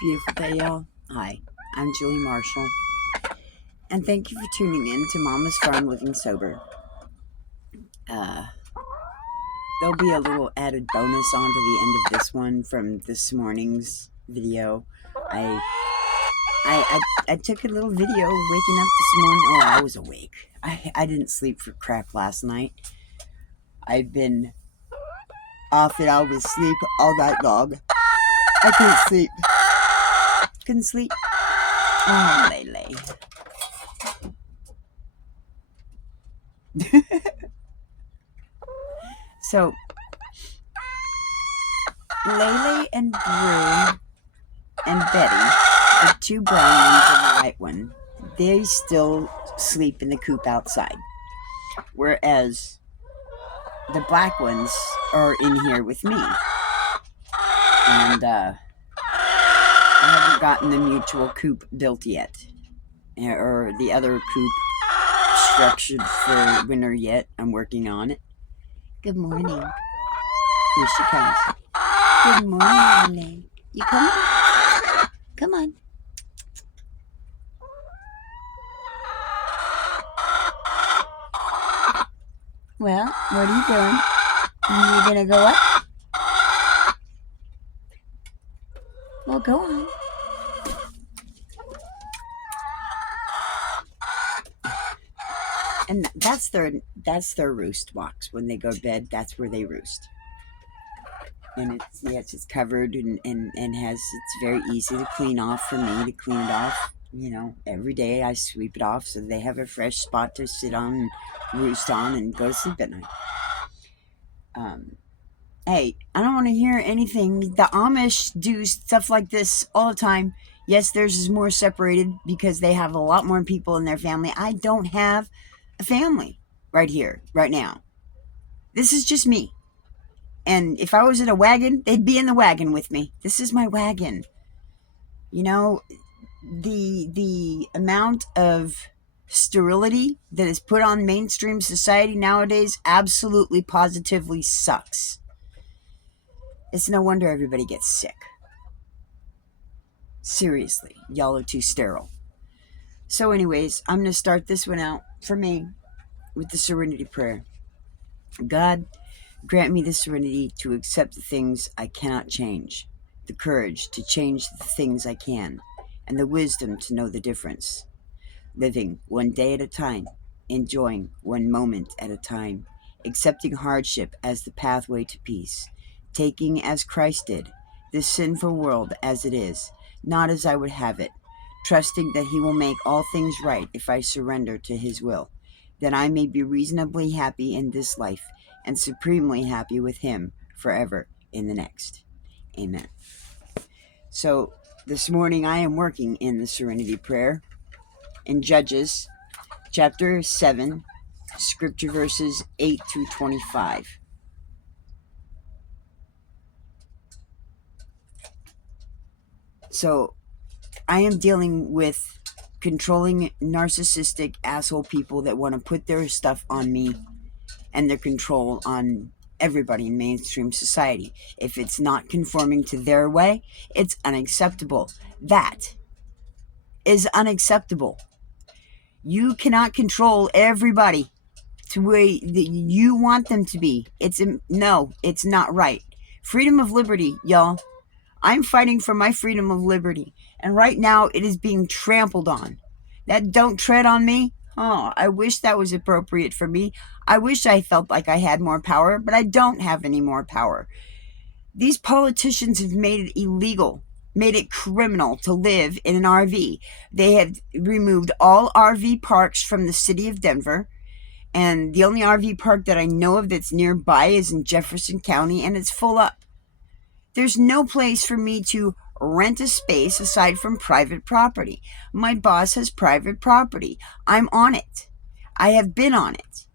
Beautiful day, y'all. Hi, I'm Julie Marshall, and thank you for tuning in to Mama's Farm Living Sober. Uh, there'll be a little added bonus onto the end of this one from this morning's video. I took a little video waking up this morning. Oh, I was awake. I didn't sleep for crap last night. I've been off and out with sleep all night long. I couldn't sleep. Couldn't sleep. Oh, Lele. So, Lele and Thru and Betty, the two brown ones and the white one, they still sleep in the coop outside. Whereas the black ones are in here with me. And I haven't gotten the mutual coop built yet. Or the other coop structured for winter yet. I'm working on it. Good morning. Here she comes. Good morning, Lele. You coming? Come on. Well, what are you doing? You gonna go up? Well, go on. And that's their roost box. When they go to bed, that's where they roost. And it's covered and it's very easy to clean off for me to clean it off. Every day I sweep it off so they have a fresh spot to sit on and roost on and go to sleep at night. Hey, I don't want to hear anything. The Amish do stuff like this all the time. Yes, theirs is more separated because they have a lot more people in their family. I don't have a family right here, right now. This is just me. And if I was in a wagon, they'd be in the wagon with me. This is my wagon. The amount of sterility that is put on mainstream society nowadays absolutely positively sucks. It's no wonder everybody gets sick. Seriously, y'all are too sterile. So anyways, I'm going to start this one out for me with the serenity prayer. God, grant me the serenity to accept the things I cannot change, the courage to change the things I can, and the wisdom to know the difference. Living one day at a time, enjoying one moment at a time, accepting hardship as the pathway to peace, taking as Christ did, this sinful world as it is, not as I would have it, trusting that He will make all things right if I surrender to His will, that I may be reasonably happy in this life and supremely happy with Him forever in the next. Amen. So this morning I am working in the Serenity Prayer in Judges chapter 7, scripture verses 8 through 25. So I am dealing with controlling, narcissistic asshole people that want to put their stuff on me and their control on everybody in mainstream society. If it's not conforming to their way, it's unacceptable. That is unacceptable. You cannot control everybody to where you want them to be. No, it's not right. Freedom of liberty, y'all. I'm fighting for my freedom of liberty. And right now, it is being trampled on. That don't tread on me. Oh, I wish that was appropriate for me. I wish I felt like I had more power, but I don't have any more power. These politicians have made it illegal, made it criminal to live in an RV. They have removed all RV parks from the city of Denver. And the only RV park that I know of that's nearby is in Jefferson County, and it's full up. There's no place for me to rent a space aside from private property. My boss has private property. I'm on it. I have been on it.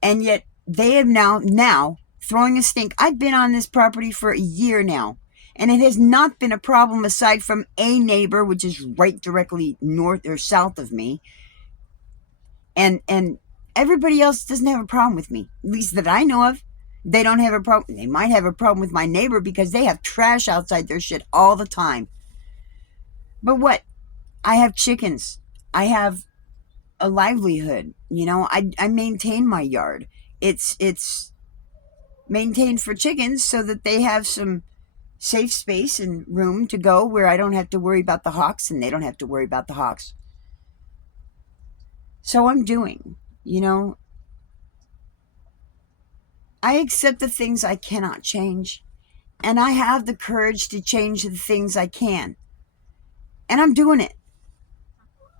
And yet they have now throwing a stink. I've been on this property for a year now, and it has not been a problem aside from a neighbor, which is right directly north or south of me. And everybody else doesn't have a problem with me, at least that I know of. They don't have a problem. They might have a problem with my neighbor because they have trash outside their shit all the time. But what? I have chickens. I have a livelihood. You know, I maintain my yard. It's maintained for chickens so that they have some safe space and room to go where I don't have to worry about the hawks and they don't have to worry about the hawks. So I'm doing, you know, I accept the things I cannot change, and I have the courage to change the things I can. And I'm doing it.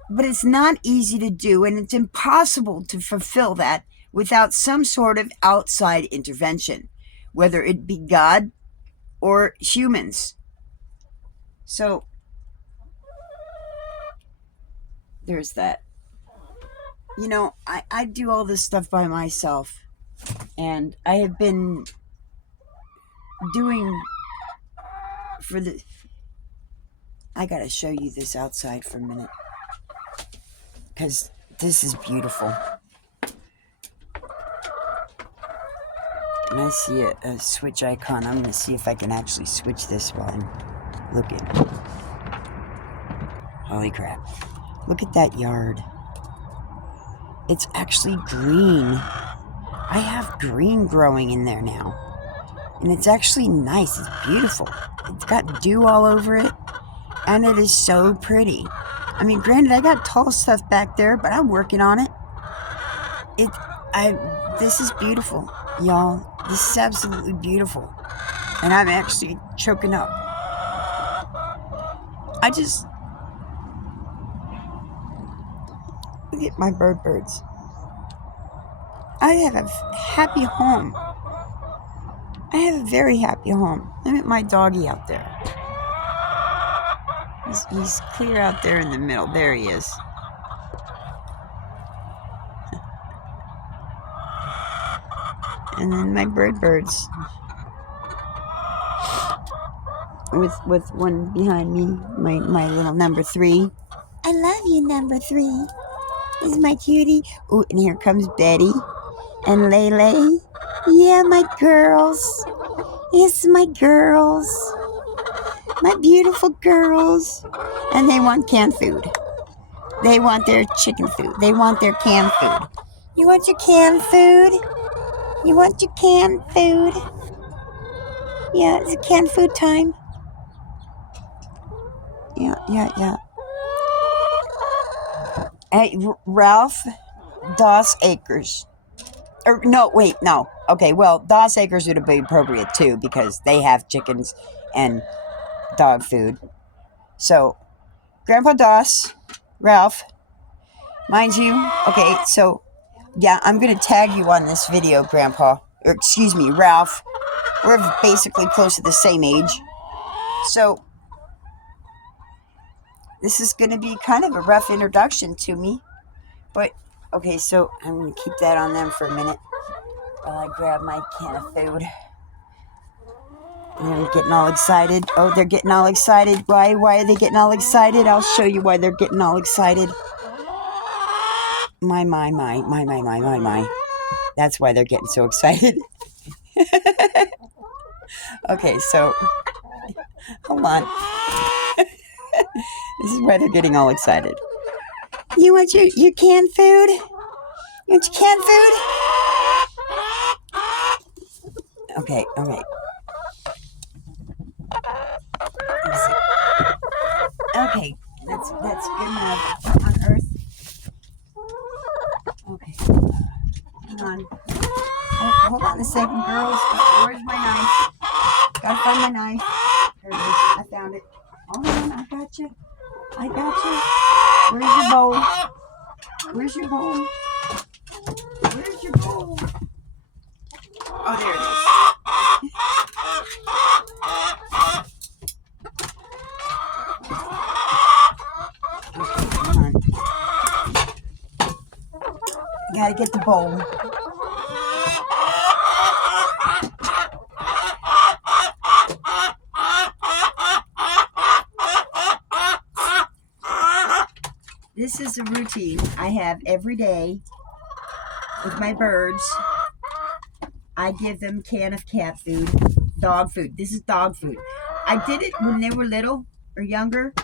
But it's not easy to do, and it's impossible to fulfill that without some sort of outside intervention, whether it be God or humans. So there's that. You know, I do all this stuff by myself, and I have been doing for the. I gotta show you this outside for a minute, because this is beautiful. And I see a switch icon. I'm gonna see if I can actually switch this while I'm looking. Holy crap. Look at that yard. It's actually green. I have green growing in there now. And it's actually nice. It's beautiful. It's got dew all over it. And it is so pretty. I mean, granted, I got tall stuff back there, but I'm working on it. This is beautiful, y'all. This is absolutely beautiful. And I'm actually choking up. Look at my birds. I have a happy home. I have a very happy home. Look at my doggy out there. He's clear out there in the middle. There he is. And then my birds. With one behind me, my little number 3. I love you, number 3. This is my cutie. Ooh, and here comes Betty and Lele. Yeah, my girls. Yes, my girls. My beautiful girls. And they want canned food. They want their chicken food. They want their canned food. You want your canned food? You want your canned food? Yeah, it's canned food time. Yeah. Hey, Ralph, Doss Acres. No. Okay, well, Doss Acres would be appropriate too because they have chickens and dog food. So, Grandpa Doss, Ralph, mind you, okay, so, yeah, I'm going to tag you on this video, Grandpa. Or, excuse me, Ralph. We're basically close to the same age. So, this is going to be kind of a rough introduction to me. But, okay, so I'm going to keep that on them for a minute while I grab my can of food. And they're getting all excited. Oh, they're getting all excited. Why are they getting all excited? I'll show you why they're getting all excited. My. That's why they're getting so excited. Okay, so, hold on. This is why they're getting all excited. You want your canned food? You want your canned food? Okay. Okay, that's good enough on Earth. Okay, hang on. Hold on a second, girls. Where's my knife? Gotta find my knife. There it is. I found it. Hold on, I got you. Where's your bowl? Oh, there it is. Okay, come on. Gotta get the bowl. This is a routine I have every day with my birds. I give them a can of cat food, dog food. This is dog food. I did it when they were little or younger,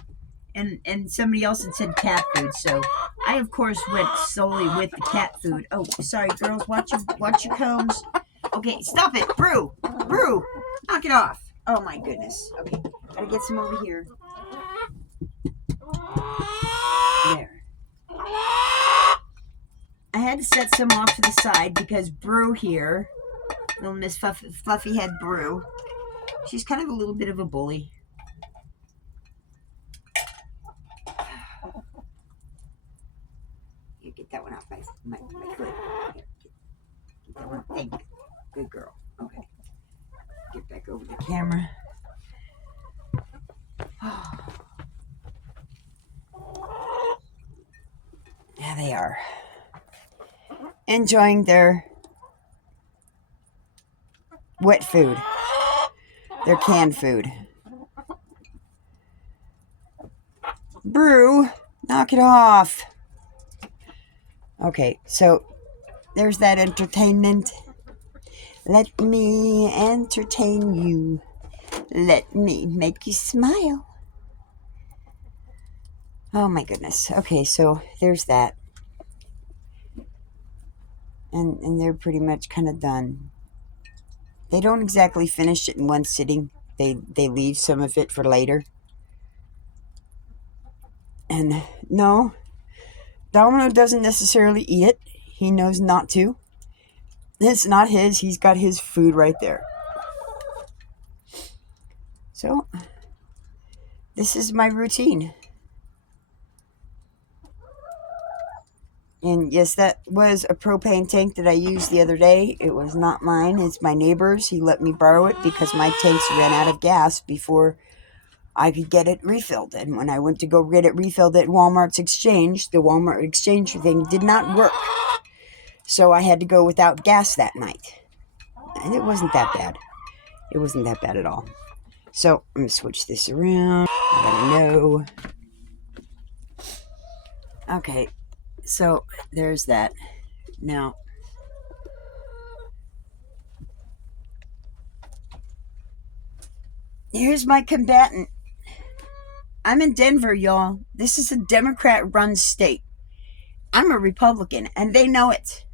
and somebody else had said cat food, so I of course went solely with the cat food. Oh, sorry, girls, watch your combs. Okay, stop it, Brew, knock it off. Oh my goodness. Okay, gotta get some over here. There. I had to set some off to the side because Brew here, little Miss Fluffy Head Brew, she's kind of a little bit of a bully. You get that one off my foot. Get that one. Thank you. Good girl. Okay. Get back over the camera. There they are. Enjoying their wet food. Their canned food. Brew, knock it off. Okay, so there's that entertainment. Let me entertain you. Let me make you smile. Oh my goodness. Okay, so there's that. And they're pretty much kind of done. They don't exactly finish it in one sitting. They leave some of it for later. And no, Domino doesn't necessarily eat it. He knows not to. It's not his. He's got his food right there. So, this is my routine. And yes, that was a propane tank that I used the other day. It was not mine. It's my neighbor's. He let me borrow it because my tanks ran out of gas before I could get it refilled. And when I went to go get it refilled at Walmart's Exchange, the Walmart Exchange thing did not work. So I had to go without gas that night. And it wasn't that bad. It wasn't that bad at all. So I'm going to switch this around. I gotta know. Okay. So there's that. Now, here's my combatant. I'm in Denver, y'all. This is a Democrat-run state. I'm a Republican, and they know it.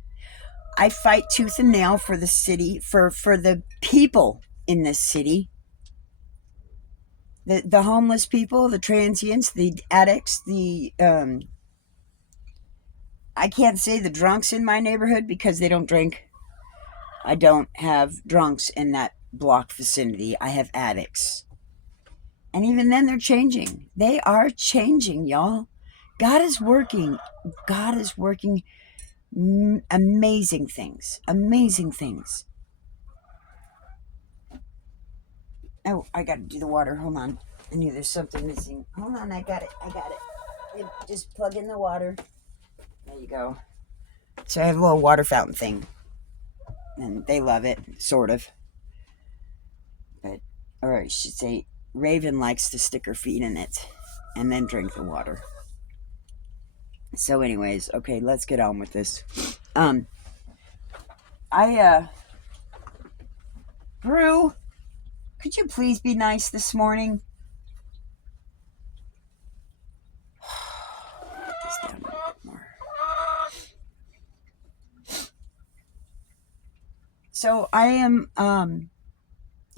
I fight tooth and nail for the city, for the people in this city. The homeless people, the transients, the addicts, I can't say the drunks in my neighborhood because they don't drink. I don't have drunks in that block vicinity. I have addicts. And even then, they're changing. They are changing, y'all. God is working. God is working amazing things. Amazing things. Oh, I got to do the water. Hold on. I knew there's something missing. Hold on, I got it. Just plug in the water. There you go. So I have a little water fountain thing. And they love it, sort of. But, or I should say, Raven likes to stick her feet in it and then drink the water. So anyways, okay, let's get on with this. Brew, could you please be nice this morning? Put this down a little bit more. So I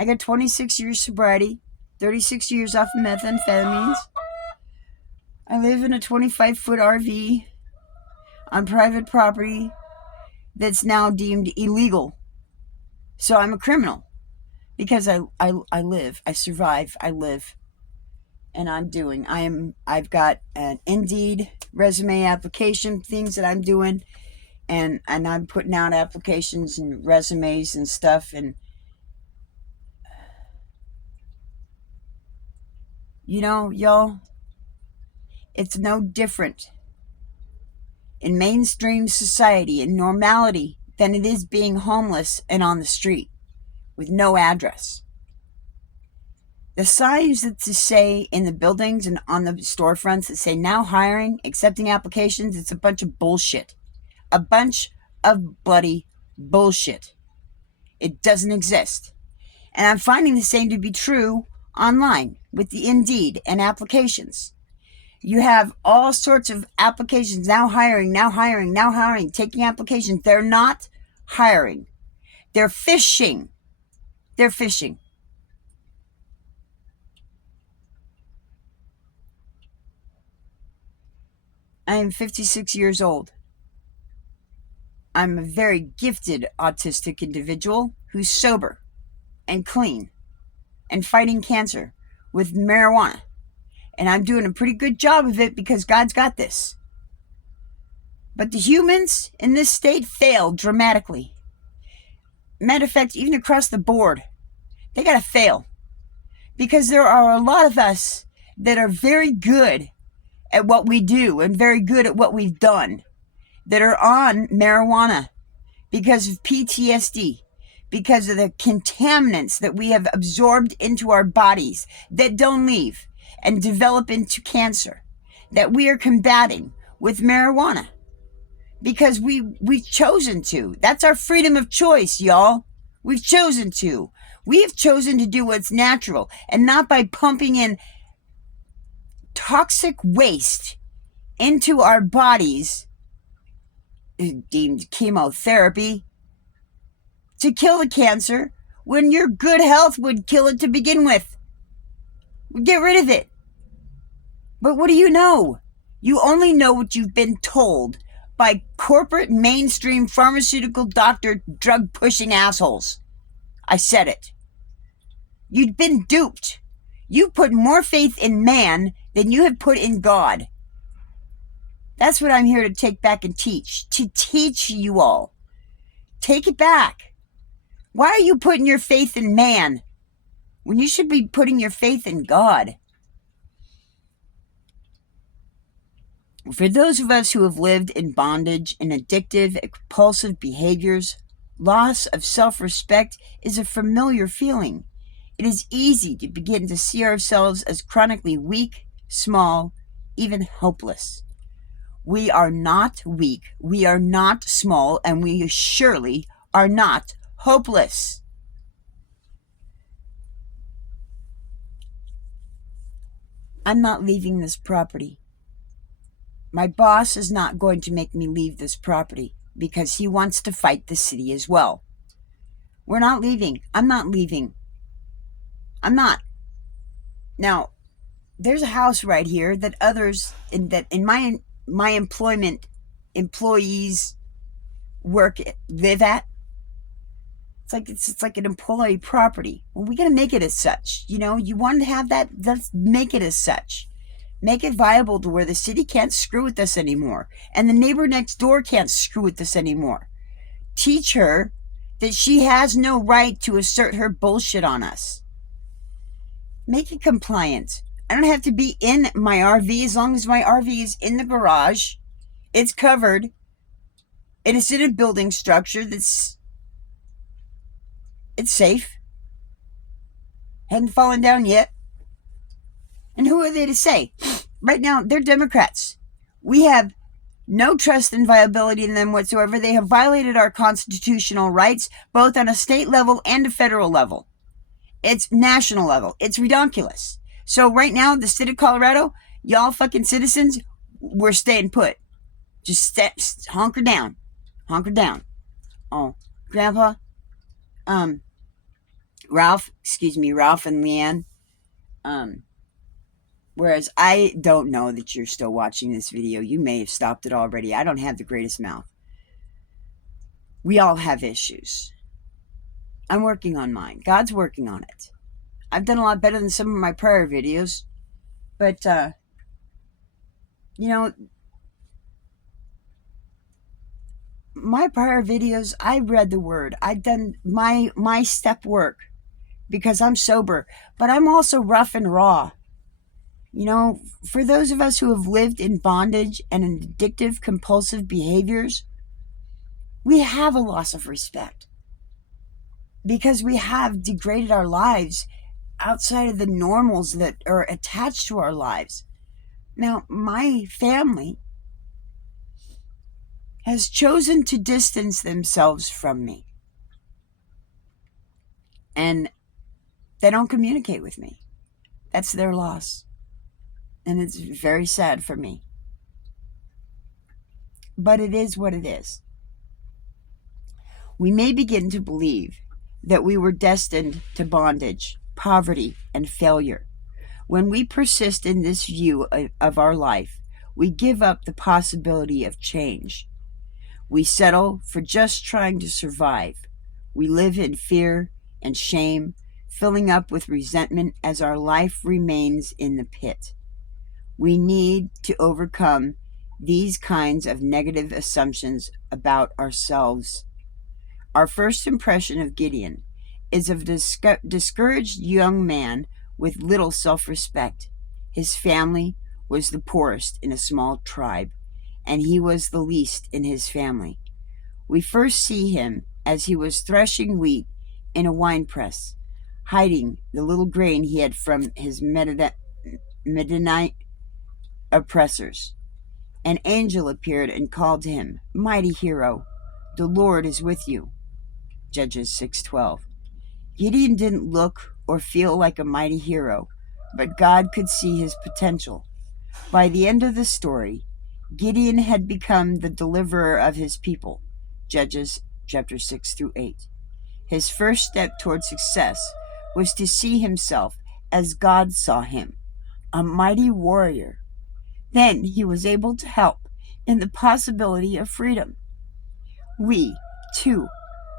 got 26 years sobriety, 36 years off of methamphetamines. I live in a 25-foot RV on private property that's now deemed illegal. So I'm a criminal because I live, I survive, I live, and I've got an Indeed resume application, things that I'm doing, and I'm putting out applications and resumes and stuff, and you know, y'all, it's no different in mainstream society and normality than it is being homeless and on the street with no address. The signs that say in the buildings and on the storefronts that say now hiring, accepting applications, it's a bunch of bullshit. A bunch of bloody bullshit. It doesn't exist. And I'm finding the same to be true online with the Indeed and applications. You have all sorts of applications now hiring, taking applications. They're not hiring. They're fishing. They're fishing. I am 56 years old. I'm a very gifted autistic individual who's sober and clean and fighting cancer with marijuana. And I'm doing a pretty good job of it because God's got this. But the humans in this state fail dramatically. Matter of fact, even across the board, they got to fail. Because there are a lot of us that are very good at what we do and very good at what we've done that are on marijuana because of PTSD, because of the contaminants that we have absorbed into our bodies that don't leave and develop into cancer, that we are combating with marijuana because we've chosen to. That's our freedom of choice, y'all. We've chosen to. We have chosen to do what's natural and not by pumping in toxic waste into our bodies, deemed chemotherapy, to kill the cancer when your good health would kill it to begin with. Get rid of it. But what do you know? You only know what you've been told by corporate mainstream pharmaceutical doctor drug pushing assholes. I said it. You'd been duped. You put more faith in man than you have put in God. That's what I'm here to take back and teach. To teach you all. Take it back. Why are you putting your faith in man when you should be putting your faith in God? For those of us who have lived in bondage and addictive and compulsive behaviors, loss of self-respect is a familiar feeling. It is easy to begin to see ourselves as chronically weak, small, even hopeless. We are not weak, we are not small, and we surely are not hopeless. I'm not leaving this property. My boss is not going to make me leave this property because he wants to fight the city as well. We're not leaving. I'm not leaving. I'm not. Now, there's a house right here that others in my employment employees live at. It's like an employee property. Well, we gotta make it as such. You know, you want to have that, let's make it as such. Make it viable to where the city can't screw with us anymore. And the neighbor next door can't screw with us anymore. Teach her that she has no right to assert her bullshit on us. Make it compliant. I don't have to be in my RV as long as my RV is in the garage. It's covered. It is in a building structure it's safe. Hadn't fallen down yet. And who are they to say? Right now, they're Democrats. We have no trust and viability in them whatsoever. They have violated our constitutional rights, both on a state level and a federal level. It's national level. It's redonkulous. So right now, the state of Colorado, y'all fucking citizens, we're staying put. Just hunker down. Hunker down. Oh, Grandpa, Ralph and Leanne, whereas I don't know that you're still watching this video. You may have stopped it already. I don't have the greatest mouth. We all have issues. I'm working on mine. God's working on it. I've done a lot better than some of my prior videos. But, you know, my prior videos, I read the word. I've done my step work because I'm sober. But I'm also rough and raw. You know, for those of us who have lived in bondage and in addictive, compulsive behaviors, we have a loss of respect because we have degraded our lives outside of the normals that are attached to our lives. Now, my family has chosen to distance themselves from me, and they don't communicate with me. That's their loss. And it's very sad for me. But it is what it is. We may begin to believe that we were destined to bondage, poverty, and failure. When we persist in this view of our life, we give up the possibility of change. We settle for just trying to survive. We live in fear and shame, filling up with resentment as our life remains in the pit. We need to overcome these kinds of negative assumptions about ourselves. Our first impression of Gideon is of a discouraged young man with little self-respect. His family was the poorest in a small tribe, and he was the least in his family. We first see him as he was threshing wheat in a winepress, hiding the little grain he had from his Midianite oppressors. An angel appeared and called to him, "Mighty hero, the Lord is with you." Judges 6:12. Gideon didn't look or feel like a mighty hero, but God could see his potential. By the end of the story, Gideon had become the deliverer of his people. Judges chapter 6 through 8. His first step toward success was to see himself as God saw him, a mighty warrior. Then he was able to help in the possibility of freedom. We, too,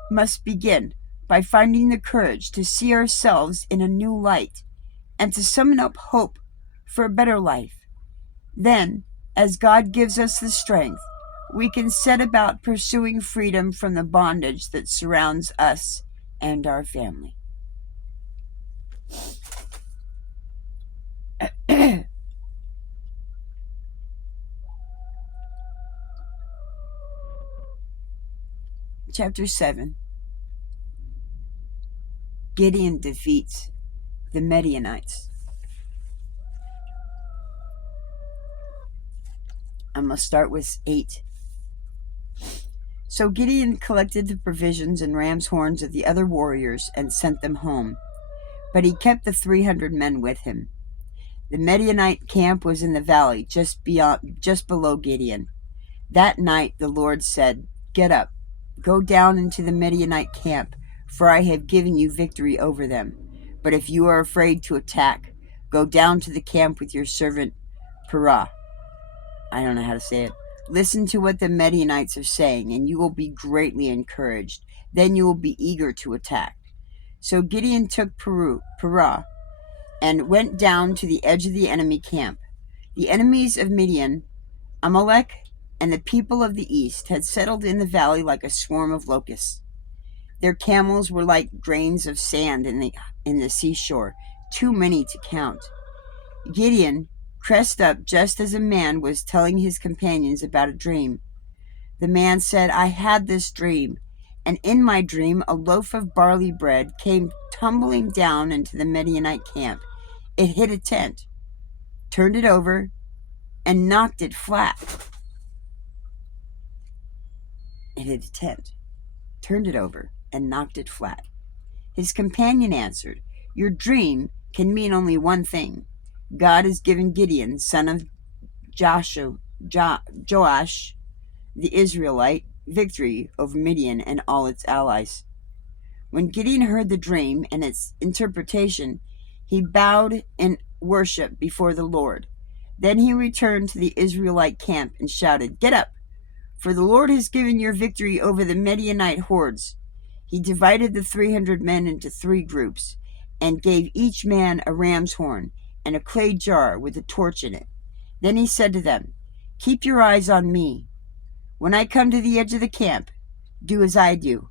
must begin by finding the courage to see ourselves in a new light and to summon up hope for a better life. Then, as God gives us the strength, we can set about pursuing freedom from the bondage that surrounds us and our family. Chapter 7. Gideon defeats the Midianites. I'm going to start with 8. So Gideon collected the provisions and ram's horns of the other warriors and sent them home. But he kept the 300 men with him. The Midianite camp was in the valley just below Gideon. That night the Lord said, "Get up, go down into the Midianite camp, for I have given you victory over them. But if you are afraid to attack, go down to the camp with your servant Purah." I don't know how to say it. "Listen to what the Midianites are saying, and you will be greatly encouraged. Then you will be eager to attack." So Gideon took Purah and went down to the edge of the enemy camp. The enemies of Midian, Amalek, and the people of the east had settled in the valley like a swarm of locusts. Their camels were like grains of sand in the seashore, too many to count. Gideon crest up just as a man was telling his companions about a dream. The man said, "I had this dream, and in my dream a loaf of barley bread came tumbling down into the Midianite camp. It hit a tent, turned it over, and knocked it flat." It hit a tent, turned it over, and knocked it flat. His companion answered, "Your dream can mean only one thing. God has given Gideon, son of Joash, the Israelite, victory over Midian and all its allies." When Gideon heard the dream and its interpretation, he bowed in worship before the Lord. Then he returned to the Israelite camp and shouted, "Get up, for the Lord has given your victory over the Midianite hordes." He divided the 300 men into 3 groups and gave each man a ram's horn and a clay jar with a torch in it. Then he said to them, "Keep your eyes on me. When I come to the edge of the camp, do as I do.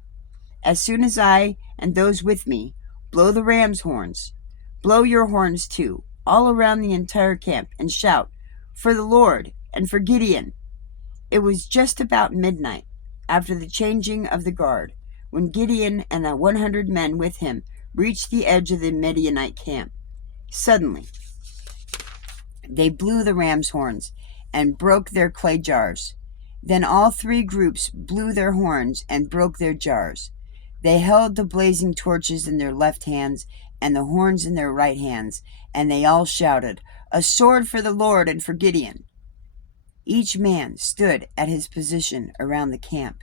As soon as I and those with me blow the ram's horns, blow your horns too, all around the entire camp, and shout, 'For the Lord and for Gideon.'" It was just about midnight, after the changing of the guard, when Gideon and the 100 men with him reached the edge of the Midianite camp. Suddenly, they blew the ram's horns and broke their clay jars. Then all 3 groups blew their horns and broke their jars. They held the blazing torches in their left hands and the horns in their right hands, and they all shouted, a sword for the Lord and for Gideon. Each man stood at his position around the camp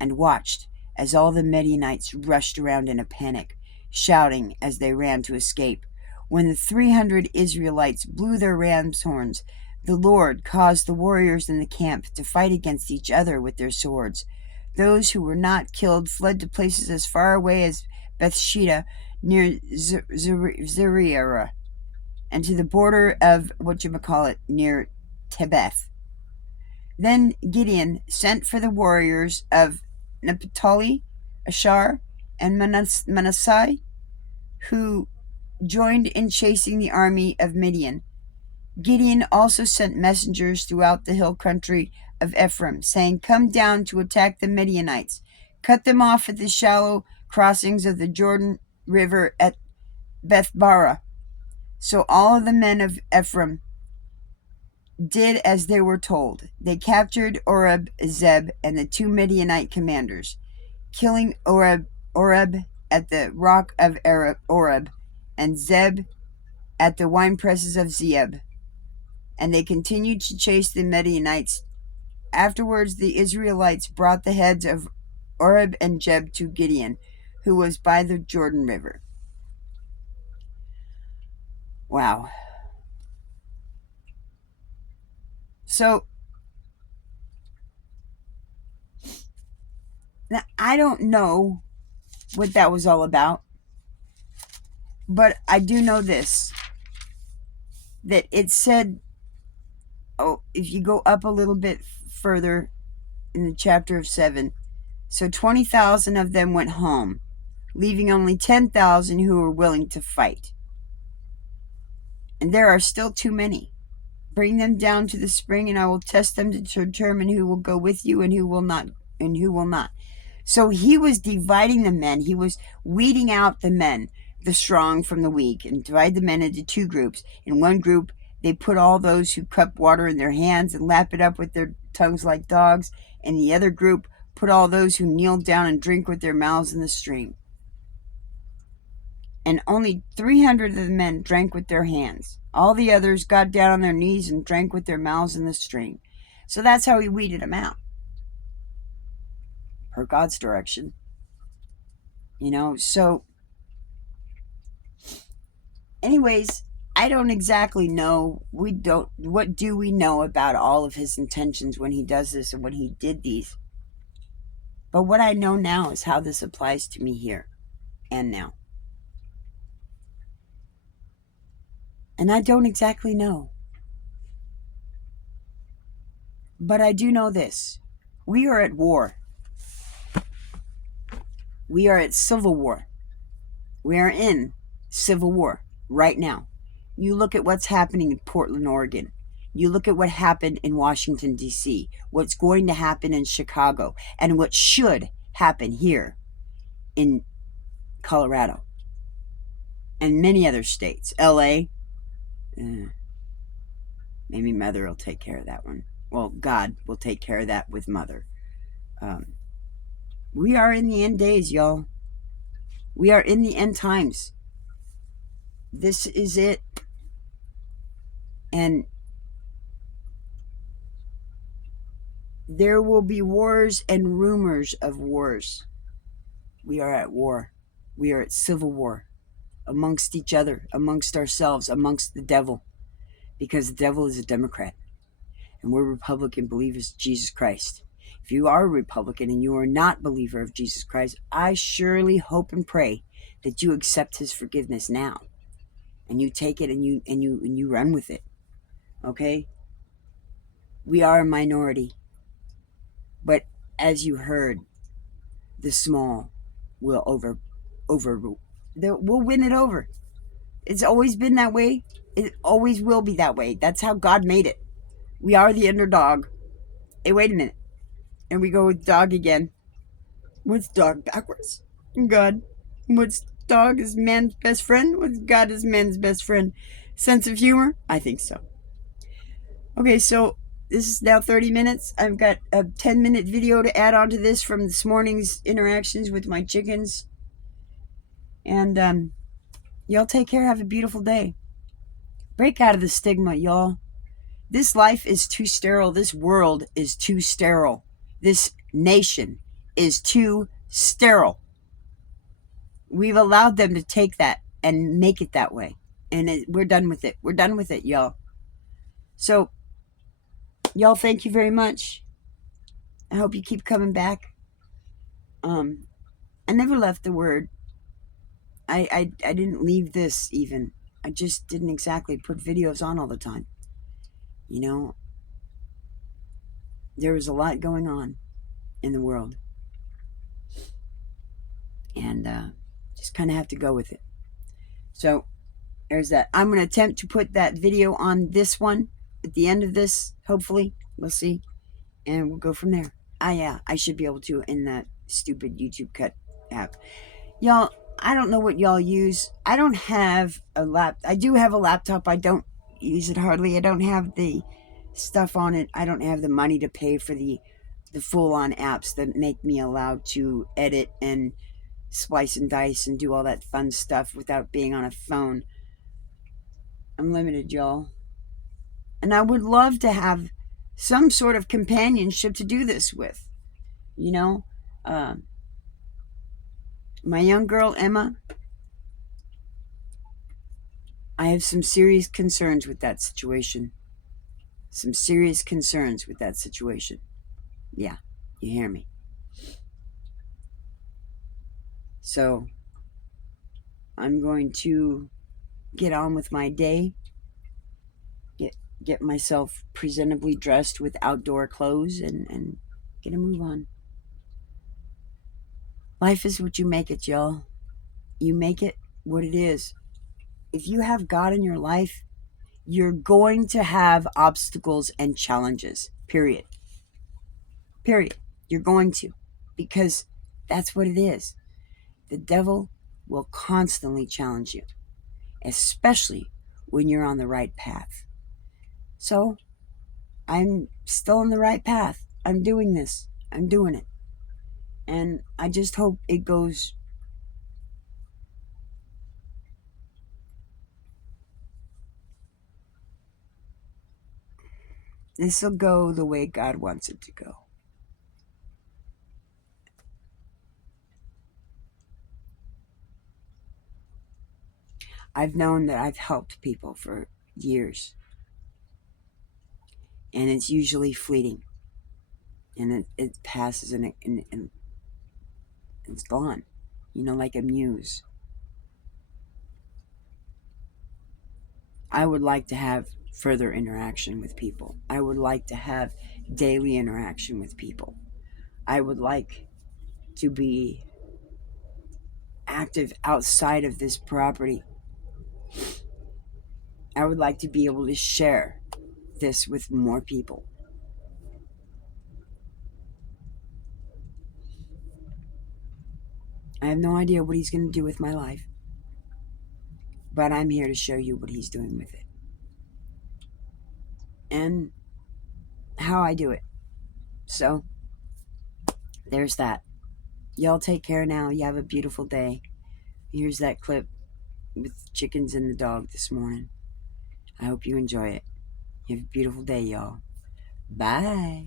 and watched as all the Midianites rushed around in a panic, shouting as they ran to escape. When the 300 Israelites blew their ram's horns, the Lord caused the warriors in the camp to fight against each other with their swords. Those who were not killed fled to places as far away as Bethsheba near Zerera, and to the border of near Tebeth. Then Gideon sent for the warriors of Naphtali, Asher, and Manasseh, who joined in chasing the army of Midian. Gideon also sent messengers throughout the hill country of Ephraim, saying, "Come down to attack the Midianites. Cut them off at the shallow crossings of the Jordan River at Bethbara." So all of the men of Ephraim did as they were told. They captured Oreb, Zeb, and the 2 Midianite commanders, killing Oreb at the rock of Oreb, and Zeb at the winepresses of Zeeb. And they continued to chase the Midianites. Afterwards, the Israelites brought the heads of Oreb and Zeb to Gideon, who was by the Jordan River. Wow. So, now I don't know what that was all about, but I do know this, that it said, if you go up a little bit further in the chapter of 7, so 20,000 of them went home, leaving only 10,000 who were willing to fight. And there are still too many. Bring them down to the spring, and I will test them to determine who will go with you and who will not. So he was dividing the men. He was weeding out the men, the strong from the weak, and divide the men into 2 groups. In one group, they put all those who cup water in their hands and lap it up with their tongues like dogs. And the other group put all those who kneel down and drink with their mouths in the stream. And only 300 of the men drank with their hands. All the others got down on their knees and drank with their mouths in the stream. So that's how he weeded them out, per God's direction. So anyways, I don't exactly know. What do we know about all of his intentions when he does this and when he did these? But what I know now is how this applies to me here and now. And I don't exactly know. But I do know this. We are at war. We are at civil war. We are in civil war right now. You look at what's happening in Portland, Oregon. You look at what happened in Washington, D.C., what's going to happen in Chicago, and what should happen here in Colorado and many other states. L.A., maybe Mother will take care of that one. Well, God will take care of that with Mother. We are in the end days, y'all. We are in the end times. This is it. And there will be wars and rumors of wars. We are at war. We are at civil war amongst each other, amongst ourselves, amongst the devil. Because the devil is a Democrat. And we're Republican believers of Jesus Christ. If you are a Republican and you are not a believer of Jesus Christ, I surely hope and pray that you accept his forgiveness now. And you take it and you run with it. Okay? We are a minority. But as you heard, the small will we'll win it over. It's always been that way. It always will be that way. That's how God made it. We are the underdog. Hey, wait a minute. And we go with dog again. What's dog backwards? God. What's dog is man's best friend? What's God is man's best friend? Sense of humor? I think so. Okay, so this is now 30 minutes. I've got a 10-minute video to add on to this from this morning's interactions with my chickens. And y'all take care. Have a beautiful day. Break out of the stigma, y'all. This life is too sterile. This world is too sterile. This nation is too sterile. We've allowed them to take that and make it that way. And we're done with it. We're done with it, y'all. So, y'all, thank you very much. I hope you keep coming back. I never left the word. I didn't leave this even. I just didn't exactly put videos on all the time. You know, there was a lot going on in the world. And just kind of have to go with it. So, there's that. I'm going to attempt to put that video on this one at the end of this, hopefully. We'll see. And we'll go from there. Yeah, I should be able to in that stupid YouTube Cut app. Y'all, I don't know what y'all use. I don't have a I do have a laptop. I don't use it hardly. I don't have the stuff on it. I don't have the money to pay for the full-on apps that make me allowed to edit and splice and dice and do all that fun stuff without being on a phone. I'm limited, y'all. And I would love to have some sort of companionship to do this with. You know, my young girl, Emma, I have some serious concerns with that situation. Some serious concerns with that situation. Yeah, you hear me. So, I'm going to get on with my day. Get myself presentably dressed with outdoor clothes and get a move on. Life is what you make it, y'all. You make it what it is. If you have God in your life, you're going to have obstacles and challenges. Period. Period. You're going to. Because that's what it is. The devil will constantly challenge you. Especially when you're on the right path. So, I'm still on the right path. I'm doing this. I'm doing it. And I just hope it goes. This will go the way God wants it to go. I've known that I've helped people for years. And it's usually fleeting. And it passes and it's gone. You know, like a muse. I would like to have further interaction with people. I would like to have daily interaction with people. I would like to be active outside of this property. I would like to be able to share this with more people. I have no idea what he's going to do with my life, but I'm here to show you what he's doing with it and how I do it. So, there's that. Y'all take care now. You have a beautiful day. Here's that clip with the chickens and the dog this morning. I hope you enjoy it. You have a beautiful day, y'all. Bye.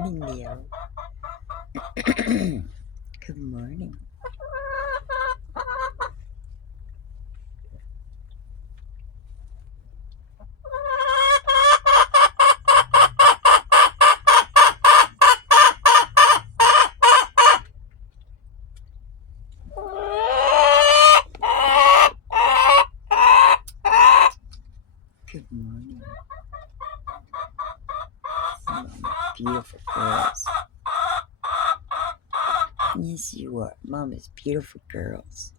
morning, Leo. Good morning. Good morning. Beautiful girls. Yes, you are. Mama's beautiful girls.